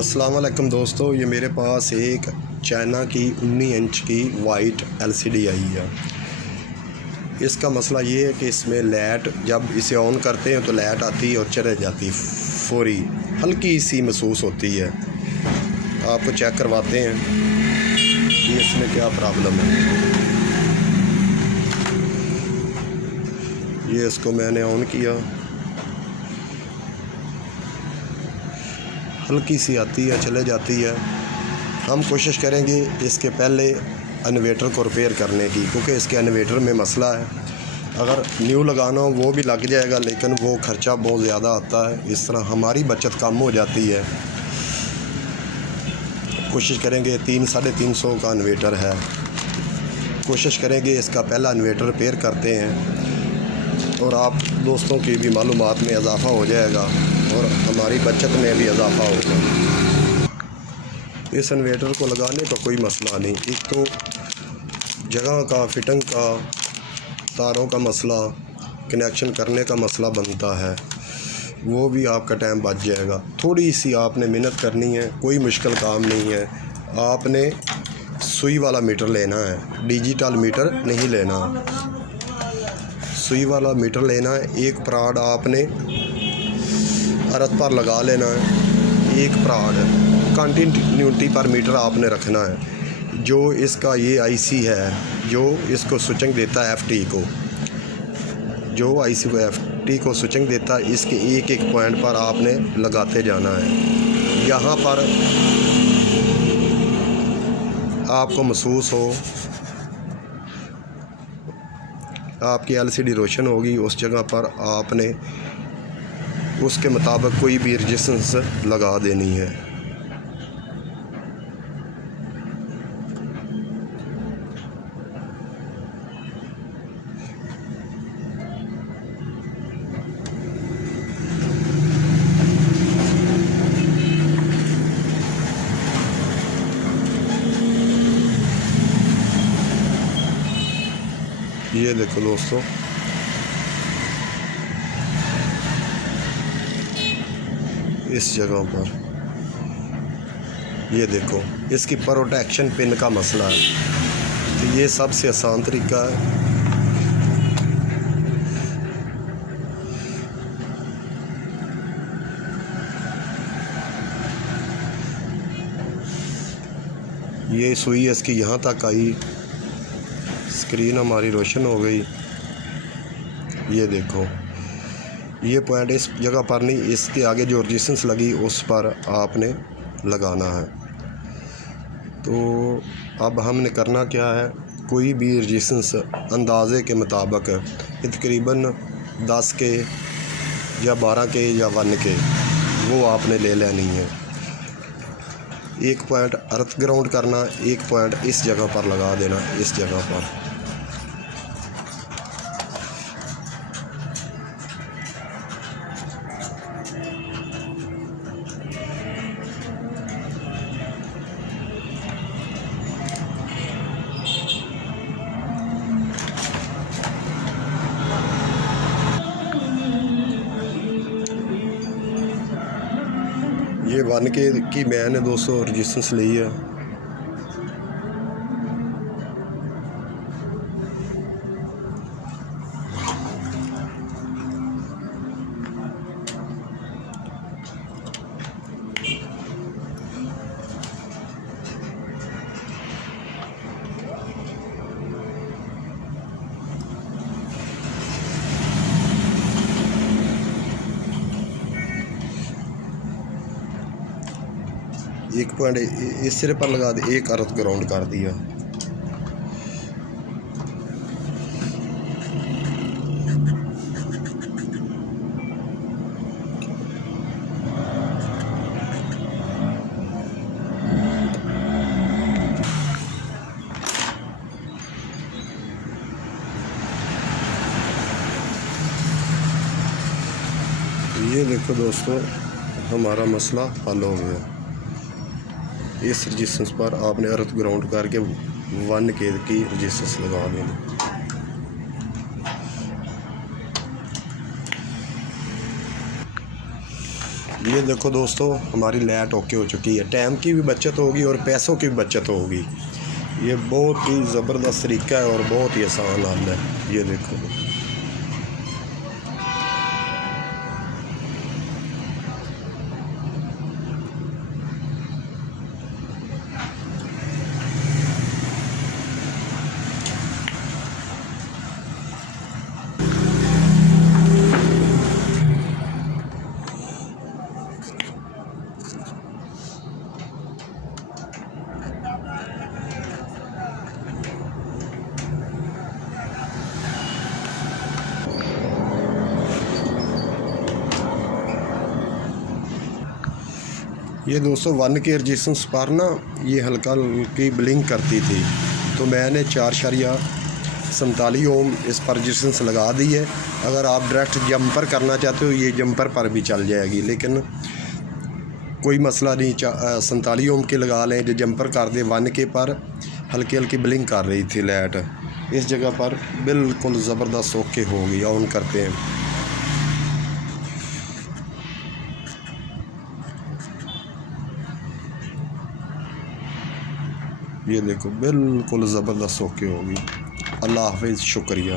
अस्सलाम वालेकुम दोस्तों, ये मेरे पास एक चाइना की 19 इंच की वाइट एलसीडी आई है। इसका मसला ये है कि इसमें लाइट जब इसे ऑन करते हैं तो लाइट आती है और चले जाती है, फौरी हल्की सी महसूस होती है। आपको चेक करवाते हैं कि इसमें क्या प्रॉब्लम है। ये इसको मैंने ऑन किया, हल्की सी आती है, चले जाती है। हम कोशिश करेंगे इसके पहले इन्वर्टर को रिपेयर करने की, क्योंकि इसके इन्वर्टर में मसला है। अगर न्यू लगाना हो वो भी लग जाएगा, लेकिन वो ख़र्चा बहुत ज़्यादा आता है। इस तरह हमारी बचत कम हो जाती है। कोशिश करेंगे 300-350 का इन्वर्टर है, कोशिश करेंगे इसका पहला इन्वर्टर रिपेयर करते हैं और आप दोस्तों की भी मालूमात में इजाफ़ा हो जाएगा और हमारी बचत में भी इजाफ़ा होगा। इस इन्वर्टर को लगाने का कोई मसला नहीं, एक तो जगह का, फिटिंग का, तारों का मसला, कनेक्शन करने का मसला बनता है, वो भी आपका टाइम बच जाएगा। थोड़ी सी आपने मेहनत करनी है, कोई मुश्किल काम नहीं है। आपने सुई वाला मीटर लेना है, डिजिटल मीटर नहीं लेना। सुई वाला मीटर लेना है। एक प्राड आपने अर्थ पर लगा लेना है, एक प्राड कंटिन्यूटी पर मीटर आपने रखना है। जो इसका ये आईसी है, जो इसको स्विचिंग देता है एफटी को, जो आईसी को एफटी को स्विचिंग देता है, इसके एक एक पॉइंट पर आपने लगाते जाना है। यहाँ पर आपको महसूस हो, आपकी एलसीडी रोशन होगी, उस जगह पर आपने उसके मुताबिक कोई भी रेजिस्टेंस लगा देनी है। ये देखो दोस्तों, इस जगह पर ये देखो, इसकी प्रोटेक्शन पिन का मसला है। तो ये सबसे आसान तरीका है। ये सुई इसकी यहाँ तक आई, स्क्रीन हमारी रोशन हो गई। ये देखो, ये पॉइंट इस जगह पर नहीं, इसके आगे जो रेजिस्टेंस लगी उस पर आपने लगाना है। तो अब हमने करना क्या है, कोई भी रेजिस्टेंस अंदाज़े के मुताबिक, तकरीबन 10 के या 12 के या 1 के, वो आपने ले लेनी है। एक पॉइंट अर्थ ग्राउंड करना, एक पॉइंट इस जगह पर लगा देना, इस जगह पर। ये 1 के की मैंने 200 रेजिस्टेंस ली है। एक पॉइंट इस सिरे पर लगा दे, एक अर्थ ग्राउंड कर दिया। ये देखो दोस्तों, हमारा मसला हल हो गया। इस रजिस्टेंस पर आपने अर्थ ग्राउंड करके 1 के की रजिस्टेंस लगा देनी। ये देखो दोस्तों, हमारी लाइट ओके हो चुकी है। टाइम की भी बचत होगी और पैसों की भी बचत होगी। ये बहुत ही ज़बरदस्त तरीका है और बहुत ही आसान हल है। ये देखो, ये दोस्तों 1 के रजिस्टेंस पर ना ये हल्का हल्की ब्लिंक करती थी, तो मैंने 4.47 ओम इस पर रजिस्टेंस लगा दी है। अगर आप डायरेक्ट जंपर करना चाहते हो ये जंपर पर भी चल जाएगी, लेकिन कोई मसला नहीं। 47 ओम के लगा लें, जो जंपर कर दे 1 के पर हल्की हल्की ब्लिंक कर रही थी लाइट, इस जगह पर बिल्कुल ज़बरदस्त ओके हो गई। ऑन करते हैं, ये देखो बिल्कुल ज़बरदस्त ओके होगी। अल्लाह हाफिज़, शुक्रिया।